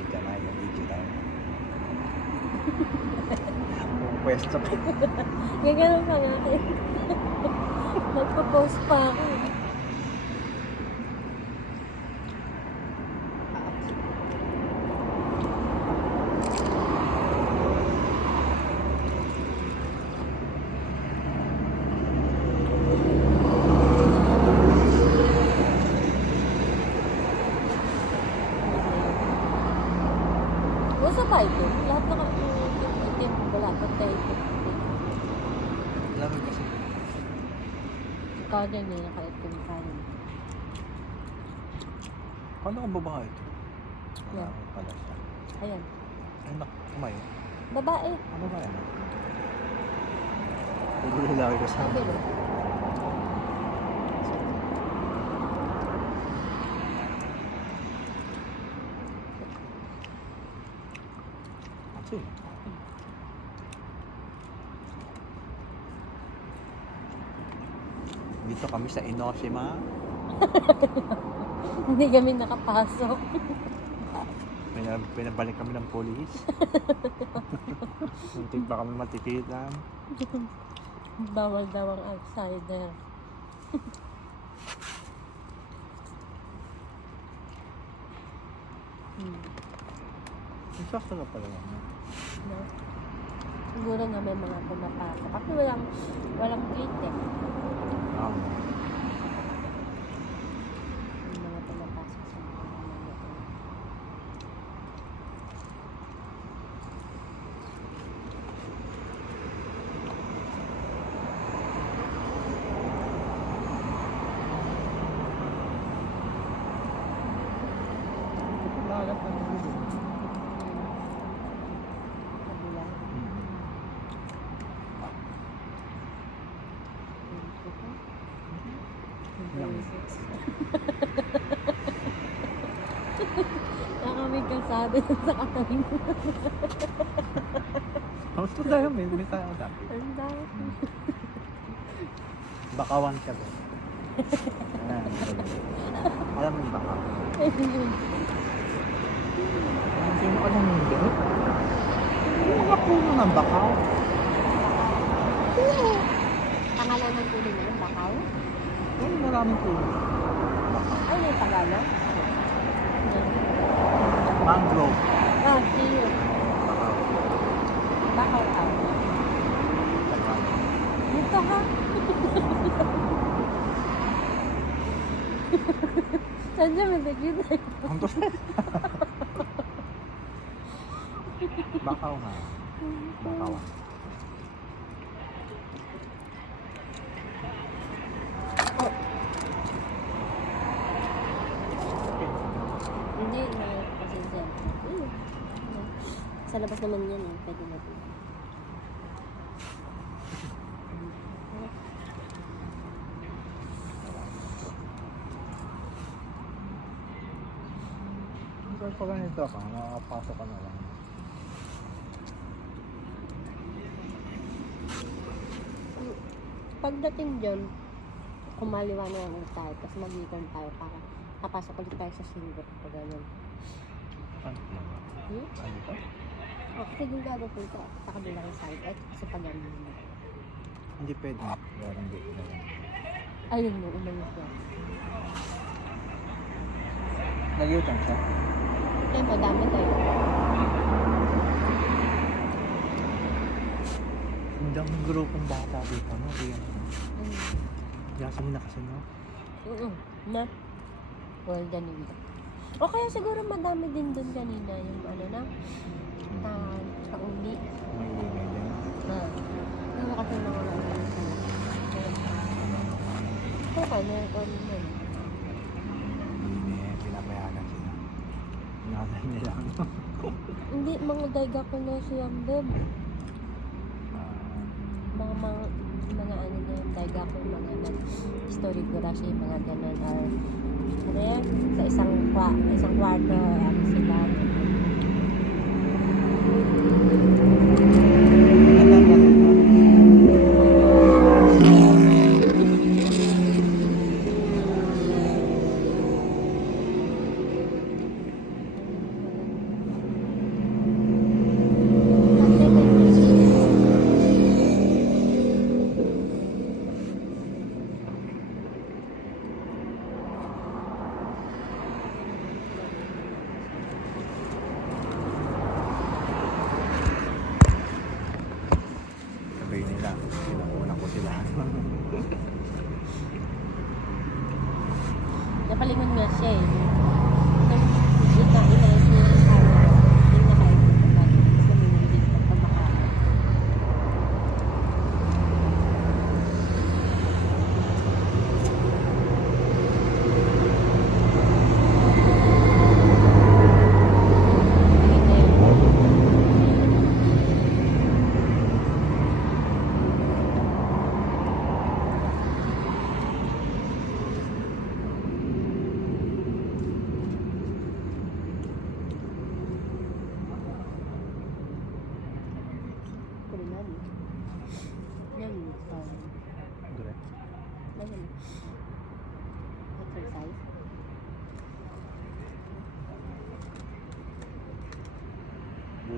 picture ka na, yung video tayo. Kung pwesto ka. Gagano'n pa nga kayo. Magpo-post pa ako. Basta tayo po. Lahat na itim. Wala pa tayo po. Lamig kasi. Ikaw din yung nakaitim ka rin. Paano kung babae ito? Wala Yeah. ko pala siya. Ayan. Anak, kumayo. Babae. Ano ba yan? Gugulo lagi ko sa Sabi mo. Kasi. Dito kami sa Inoshima. Hindi kami nakapasok. Pinabalik kami ng polis. Muntik pa kami matikitan. Bawal daw ang outsider. Sakto na pala yan. No? Siguro nga may mga pumapasok. Kasi walang gate eh. May mga pumapasok sa mga mga. Lagat na nilulog. Kabila. Nakamig kasado sa katawan. Tapos na tayo, may tayo dati. Ang dami. Bakawan ka ba? Alam mo yung baka? Sino ka lang yung gano'n? Ano mga puno ng bakaw? Pangalan ng tuloy na yun, Bakaw? Ay, maraming puno. Bakaw. Ay, may Tagalog? Mangrove. Ah, siyo. Bakaw. Bakaw ka. Bakaw. Dito ha? Saan siya may nakita? Ang to? Bakaw nga. Bakaw. Hindi, may pasensya. Sa labas naman yan eh, pwede natin. Pero pag ganito ka, nakakapasok ka na lang. Pagdating dyan, kumaliwa na lang ulit tayo, tapos mag-ikon tayo para papasok ulit tayo sa silver pag ganyan. Ano? Ano ito? O, kasi yung gagawin sa kabilang side, at sa pag-ganyan. Hindi pwede. Meron di. Ayun mo, umalis na. Nag-utang siya? Kaya madami tayo. Ang daming grupong bata dito, no? Kaya Mm. yasin na kasi, no? Na? Well, ganun ba? O kaya siguro madami din dun kanina yung ano na, sa uli. May ingay din. Ano kasi mga ano sa okay, meron naman. Hindi, pinapayagan sila. Inasan nila. Hindi, mga daiga ko na siyang beb. Mga ano na yung daiga ko, mga story ko na siya, mga ganun. Or, ano yan, sa isang kwarto, ano sila.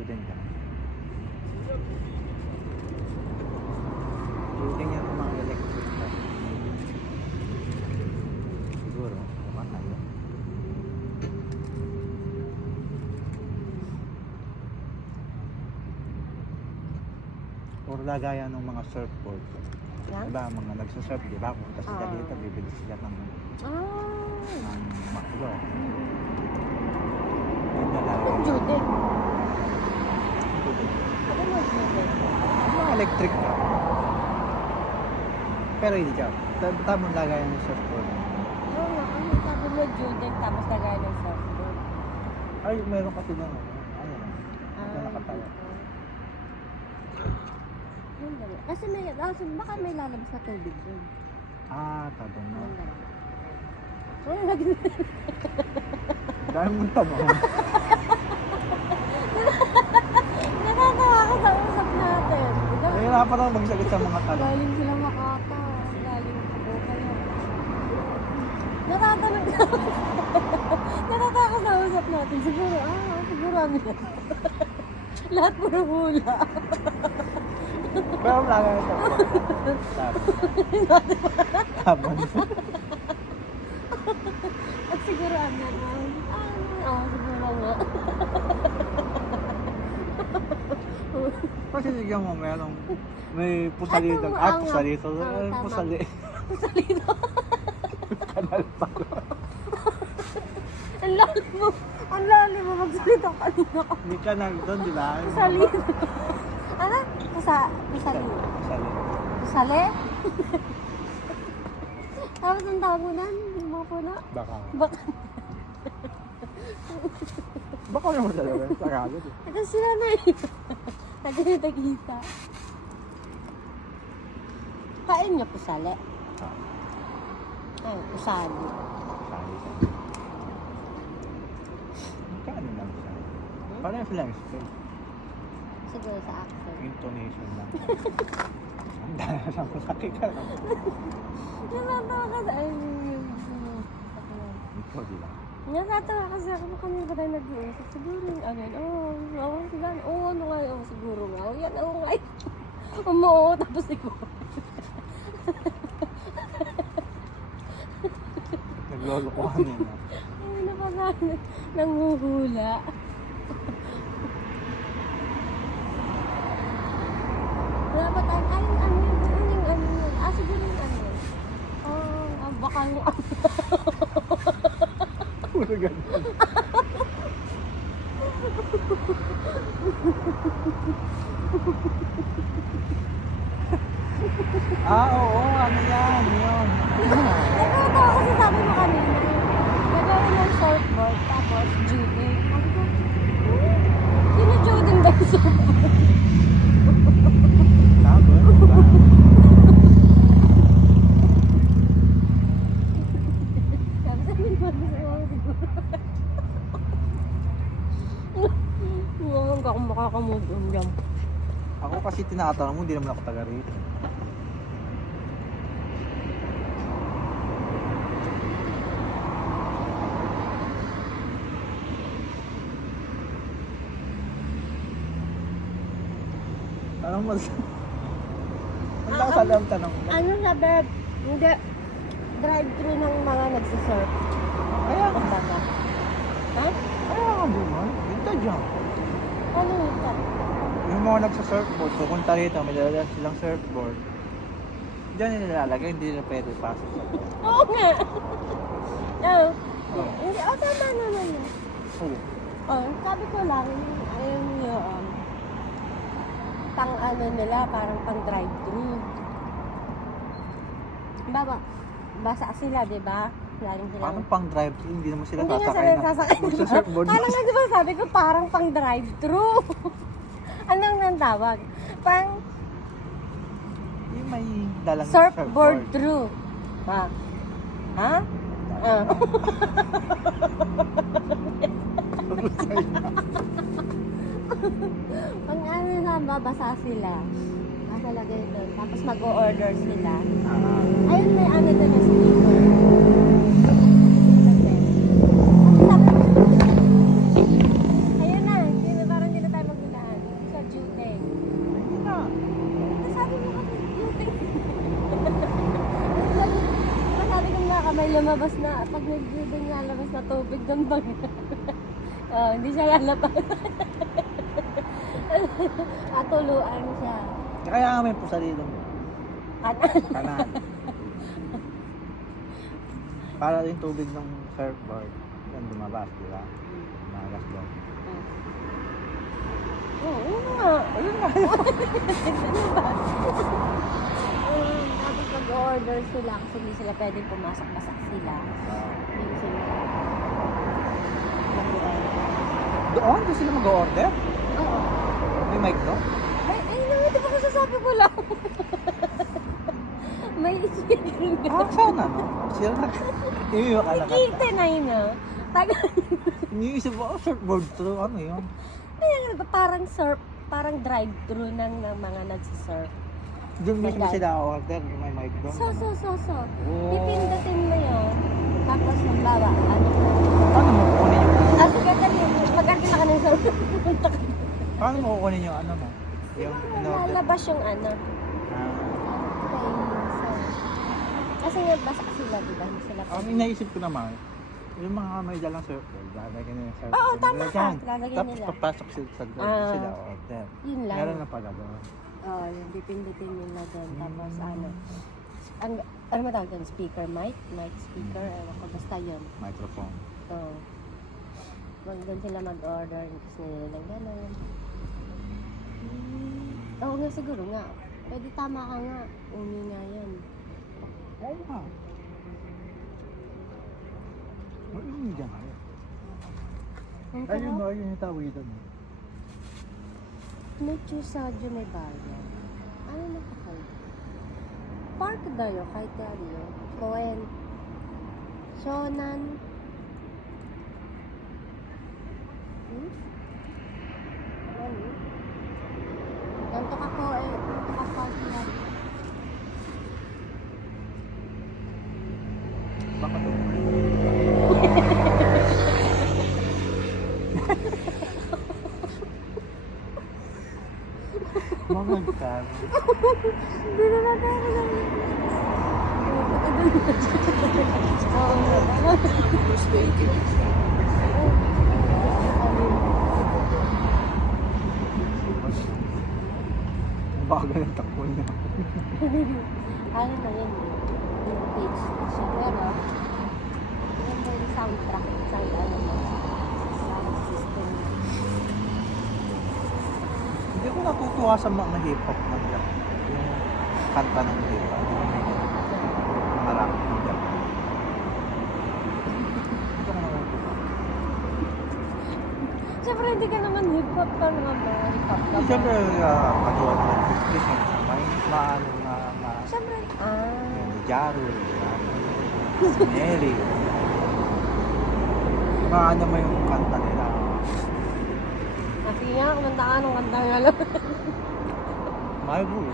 Juden ka. Juden yan ang mga electric ka. Siguro, naman tayo. Or lagayan ng mga surfboard. Yan? Diba, mga nagsasurf, di ba? Punta sila Ah. dito, bibili sila ng Ah. maklo. Ang Juden. Ano mo Juden? Mga electric ka. Pero hindi ka. Tamang lagayan ng surfboard. Oo nga, ano sabi mo Juden tapos lagay ng surfboard. Ay, meron kasi doon. Ano na? Ito Ah. nakataya. Yun dali. Kasi may, baka may lalabas na tubig dun. Ah, tabong na. Yun dali. Ano lagi Dahil mong tabong. nakatawa ka sa usap natin. Nahirapan ako magsagot sa mga tanong. Galing sila Makata. Galing ako kaya. Natatanong ka. Natatawa ka sa usap natin. Siguro, siguro ano yan. Lahat puro hula. Pero lagayan ng surfboard. Tabong. At siguro ano, siguro nga. Kasi sigyan mo, may pusalito. Ay, Ah, tama. pusalito. Oo, tama. Pusali. Salito. Kanal pala. Ang lalim mo. Ang lalim mo. Magsalita kanina ka. May kanal doon, di ba? Salito. Ano? Pusali. Pusali. Pusali? Tapos ang tawag mo na, yung mga puno. Baka. Baka. Baka naman talaga. Saragod eh. Ito sila na eh. Nagkita-kita. Kain niya pusali. Ay, pusali. Pusali. Magkano lang siya? Parang lang spell. Siguro sa accent. Intonation lang. Ang dala lang malaki ka lang. Natatawa ka sa... Ito, di ba? Nakatawa kasi ako kanina ba tayo nag-iusap. Siguro yung ano yun. Sila. Ano nga yun. Siguro nga. Yan, nga yun. Umuo, tapos siguro. Naglolokohan yun. Ay, napaka nanguhula. Wala ba tayo? Ay, ano yun? Siguro yung ano. Baka yung ano. Puro ganyan. Oo, ano yan, yun. Nakakatawa kasi sabi mo kanina. Nagawin ng surfboard, tapos Juden. Sabi ko, sino Juden ba yung surfboard? Tama, diba? Sabi mo, siguro. Huwag ka kung makakamove on dyan. Ako kasi tinatanong mo, hindi naman ako taga rito. Tanong mo. Ang lakas alam tanong mo. Ano na, Beb? Hindi. Drive-thru ng mga nagsisurf. Kaya Ang baga. Ha? kaya nga naman. Ito dyan. Ano ito? Yung mga nagsa-surfboard, pupunta rito, may dala silang surfboard. Diyan nila nilalagay, hindi nila pwede pasok sa loob. Oo nga. Oo. Oo. Hindi. Tama naman yun. Oo. Sabi ko lang, ayun yung pang ano nila, parang pang drive-thru. Basa sila, di ba? Lalim sila. Paano pang drive? Hindi naman sila Hindi nga sasakay sila na. sasakay. Magsa-surfboard. Kala nga di ba sabi ko parang pang drive-thru. Anong nang tawag? Pang Yung may dalang surfboard thru. Ha? Ha? Ah. Pag ano na, babasa sila. Nakalagay doon. Tapos mag-o-order sila. Ayun, may ano doon na speaker. Ayun na, parang hindi na tayo maghula. Doon ba? Oh, hindi siya lalabas. Atuluan siya. Kaya nga may pusalilong kanan. Para yung tubig ng surfboard. Yan lumabas, di ba? Lumagas doon. Oo, yun nga. Ayun nga. Tapos mag-order sila kasi hindi sila pwedeng pumasok-pasok sila. Hindi sila mag-order. Doon? Doon sila mag-order? Oo. May mic to? Ay, di ba kasi sabi ko lang? May speaker nga. Sana, no? Sila na. Iniiwa ka na ka. Ikite na yun, no? Iniisip ko, surfboard to. Ano yun? Kaya parang surf, parang drive-thru ng mga nagsisurf. Doon mismo May sila order. May mic doon. So. Oh. Pipindutin mo yun. Tapos magbawa. Ano? Paano mo kukunin yung Kasi ganyan, magkakita ka ng surf. Paano mo kukunin yung ano mo? Yung in-order? Lalabas yung ano. Ah. Kasi nga basa sila, diba? Hindi sila Ang inaisip ko naman, yung mga may dalang surfboard, lalagyan nila yung surfboard. Oo, tama ka. Dyan. Lalagyan Tapos nila. papasok sila sa doon, Ah. sila order. Yun lang. Meron na pala doon. Oo, yung pipindutin nila doon. Tapos ano, ano matawag doon? Speaker mic? Mic speaker? Ewan ko, basta yun. Microphone. Oo. Doon sila mag-order. Gusto nila ng gano'n. Oo nga, siguro nga. Pwede tama ka nga. Umi nga yan. Oo nga. Ayun dyan nga. Ang Ayun sarap. ayun yung tawag doon. May chusadyo, may bayan. Ano na pa kayo? Park dayo, kahit dayo. Koen. Shonan. Ano? Ganto ka ko eh. Ganto ka park yan. Baka to. Mamag ka. Hindi na natin. Ang bagal ng takbo niya. Ano na yun? Vintage siya. Pero, yun ba yung soundtrack? Sound ano mo? Sound system niya. Hindi ko natutuwa sa mga hip-hop ng Japan. Yung kanta ng hip-hop. Mga rap ng Japan. Hindi ko natutuwa. Siyempre, hindi ka naman hip-hop ka naman ba? Hip-hop ka ba? Siyempre, katulad ng Christmas, may maano na Siyempre, ni Jaro, si Nelly. Maano mo yung kanta nila. Kasi nga, kumanta ka nung kanta nga lang. My boo.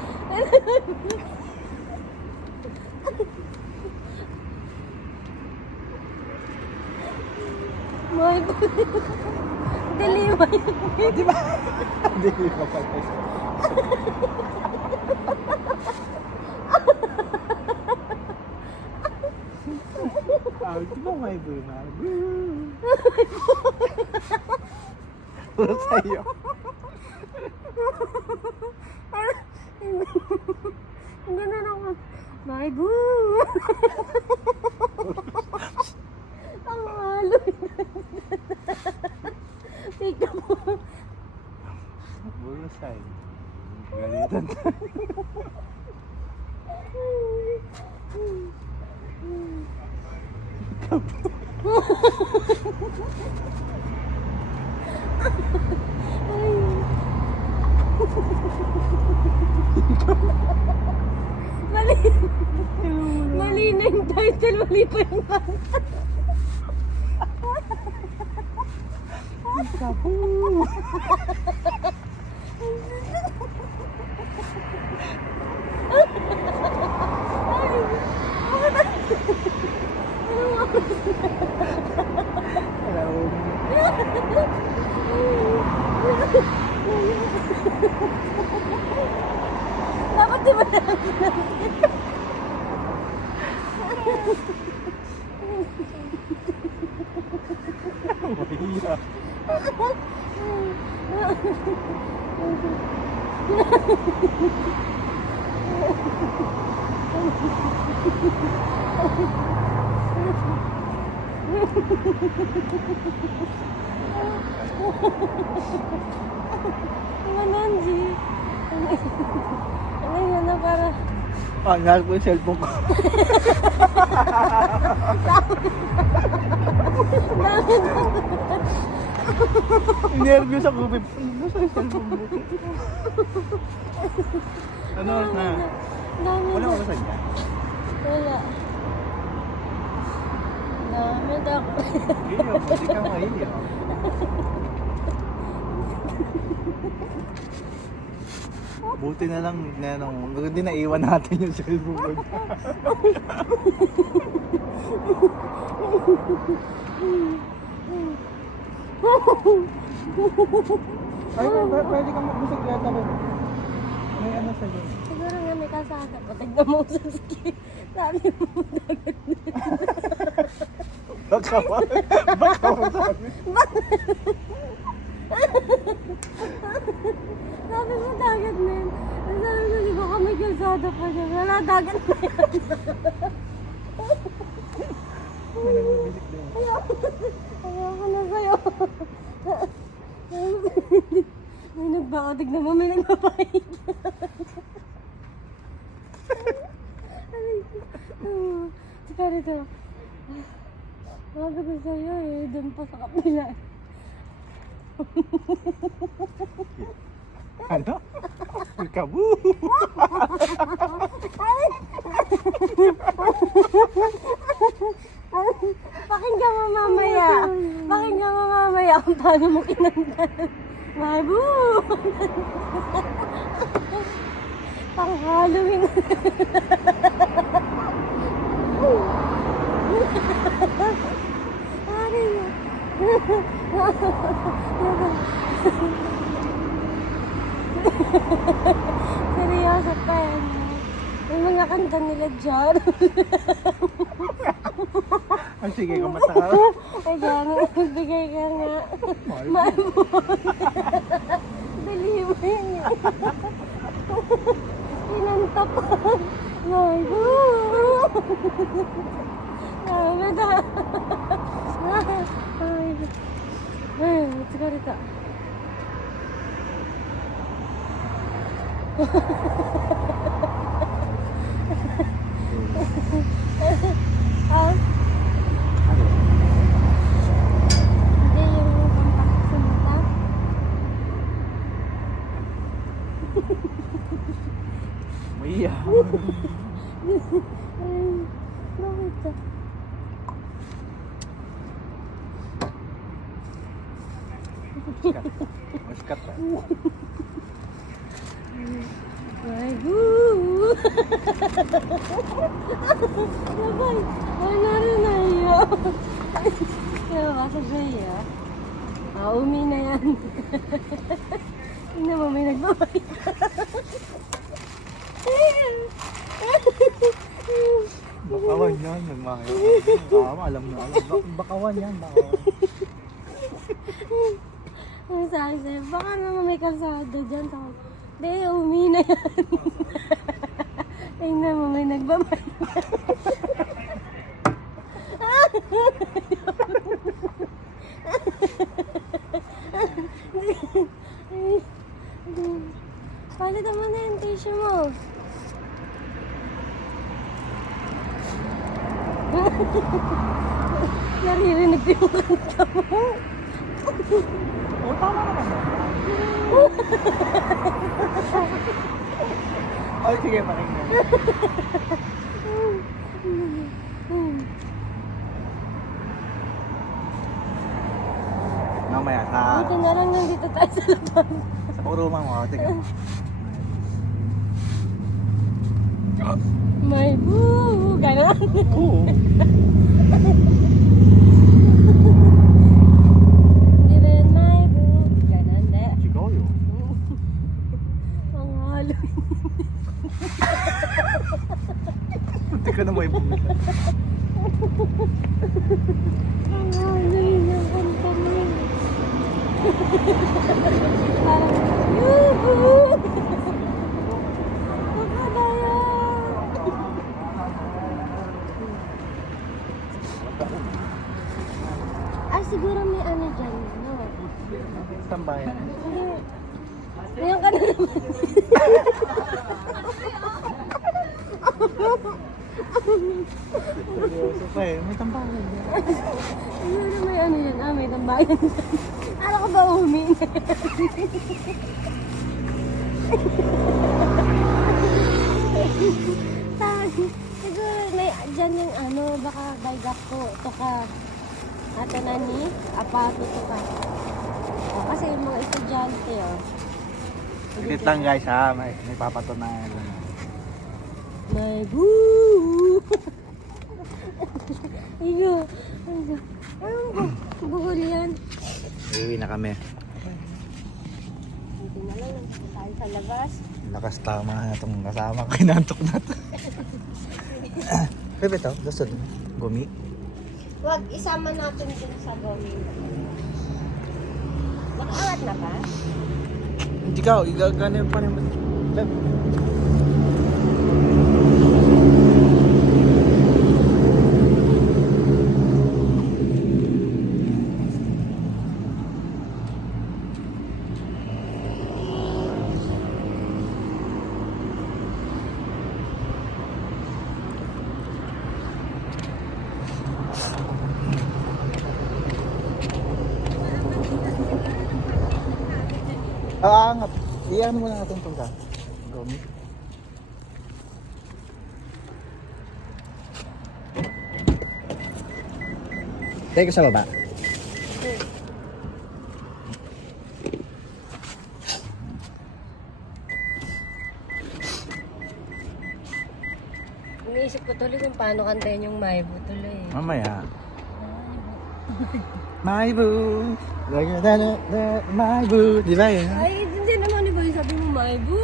May Diliway. Di ba? Hindi ko pala. Di ba my boo? My boo. Puro sa'yo. Hindi na naman. My boo! Ang malo. Ikaw. Puro sa'yo. Galitan tayo. Mali. Mali na yung title. Mali pa yung kanta. Dapat di ba na Mahiya. Mananji. Ano yun na para... Ah, nahal ko yung cellphone ko. Nervous ako. Nasa yung cellphone mo? Ano na? Dami Wala na. ko saan yan? Wala. Dami na ako. Iyo, hindi ka mahiya. Buti na lang hindi na iwan natin yung cellphone. Ay, pwede kang magbisikleta rin. May ano sa dyan? Siguro nga may kasada ko. Tignan mo sa sige. Sabi mo dagat na. Baka mo sabi. Sabi mo dagat na yun. Sabi ko, di baka may kasada pa dyan. Wala, dagat na yun. May nagbibisik din. Ayoko na sa'yo. May nagbao. Tignan mo, may nagpapahit. Saka rito. Sabi ko sa'yo eh, doon pa sa kapila. Ano? Kaboo! Pakinggan mo mamaya. Pakinggan mo mamaya kung paano mo kinandan. My boo! Pang Halloween. Ari na. Seryoso pa yan. May mga kanta nila dyan. Ay, sige, kumata ka. Ay, gano'n. Magbigay ka nga. Maimo. Dali mo yun eh. Kinanta pa. Maimo. Ay, na. Ay, let's go rito. Ah, hindi yung pampasok sa mata. Mahiya. Ay, bakit ka? Maskat ka. Ay, woo! Sabay, wala rin na iyo. Kaya baka siya iya. Umi na yan. Tingnan mo, may nagbabay. Bakawan yan, nagmahal. Tama, alam na. Bakawan yan, bakawan. Ang sabi sa'yo, baka naman may kalsada dyan. Hindi, umi na yan. Tingnan mo, may nagbabay. Palitan mo na yung tissue mo. Naririnig din yung kanta mo. Oo, tama naman. Ay, sige, pakinggan. Mamaya, Buti na lang nandito tayo sa labas. sa kurumang mo, tingnan. May boo! Ganon. Oo. Hindi rin may boo. Ganon, de. Sigaw yun. Ang Halloween. Hindi ka na may bumita. Ang Halloween yung kanta mo. Parang, yuhu! Magkadaya! Ah, siguro may ano dyan, no? Tambayan. Hindi. Ngayon ka na naman. Seryoso pa eh. May tambayan dyan. Siguro may ano yan. Ah, may tambayan dyan. Ano ko ba umin? Siguro may dyan yung ano, baka daigak ko. Ito ka. Ato na ni, apato to ka. Oh, kasi yung mga estudyante, oh. Wait lang guys ha. May papatunayan. May boo! Iyo. Anong buhol yan? Uwi na kami. Hindi na lang, tayo sa labas. Lakas tama na itong kasama ko. Inantok na ito. Bebe ito, gusto din. Gumi. Wag, isama natin dun sa gawin. Nakaangat na ba? Hindi ka, igagana pa rin. Bebe. Angat. Iyan mo na natin ito ka. Gumi. Teka sa baba. Iniisip ko tuloy kung paano kantayin yung Maibo tuloy. Mamaya. My boo. My boo. Di ba yun? Ay, hindi naman iba yung sabi mo Maibo.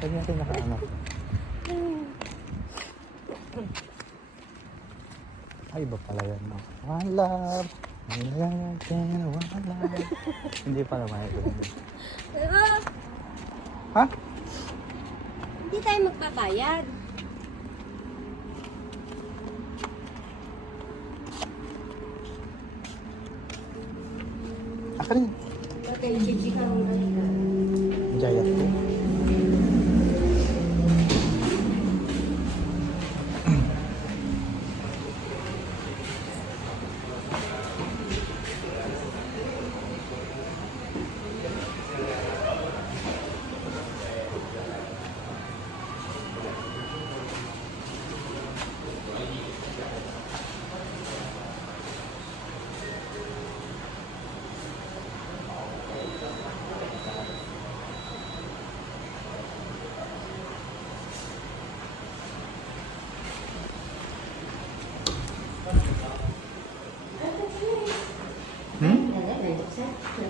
Pag natin nakaanak. Ay, iba pala yan. No? One love. One love. Hindi pala may boo. Pero, Ha? hindi tayo magbabayad. Ako rin. Ito yung chichikang ganda. Jayat ko.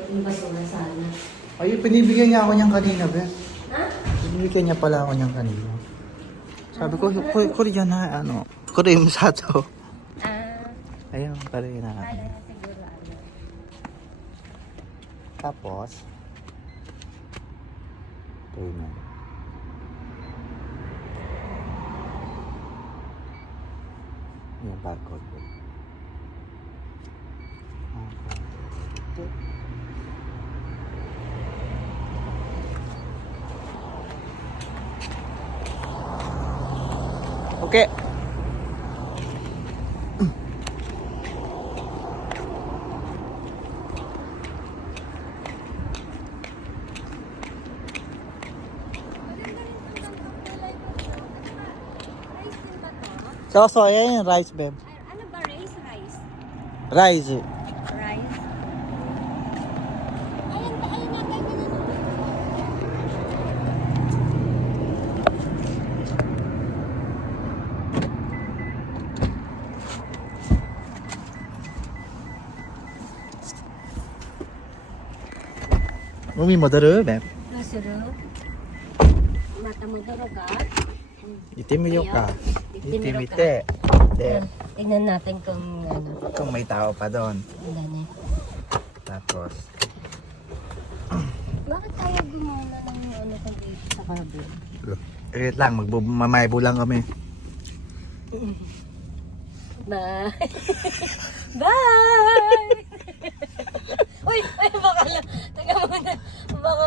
Yung basura sana. Ay, pinibigyan niya ako niyang kanina, be. Ha? Pinibigyan niya pala ako niyang kanina. Sabi ko, Korean na, ano, Korean masato. Ayun, Korean na. Siguro ano. Tapos, ito yun. Yung barcode ko. Okay. So, ayan yung rice, babe. Ano ba rice? Rice. Rice? Ayun na ganyan na. Umi modoru, babe. Nasuro. Mata mo doroga. Ite mi yo ka. Ite mi yo ka. Ite mite. De, Tingnan natin kung ano. Kung may tao pa doon. Wala na. Tapos, Bakit tayo gumana ng ano ko dito sa carbon? wait lang, magmamaybo lang kami. Bye! Bye! Uy! Uy! Baka lang. Teka muna. Baka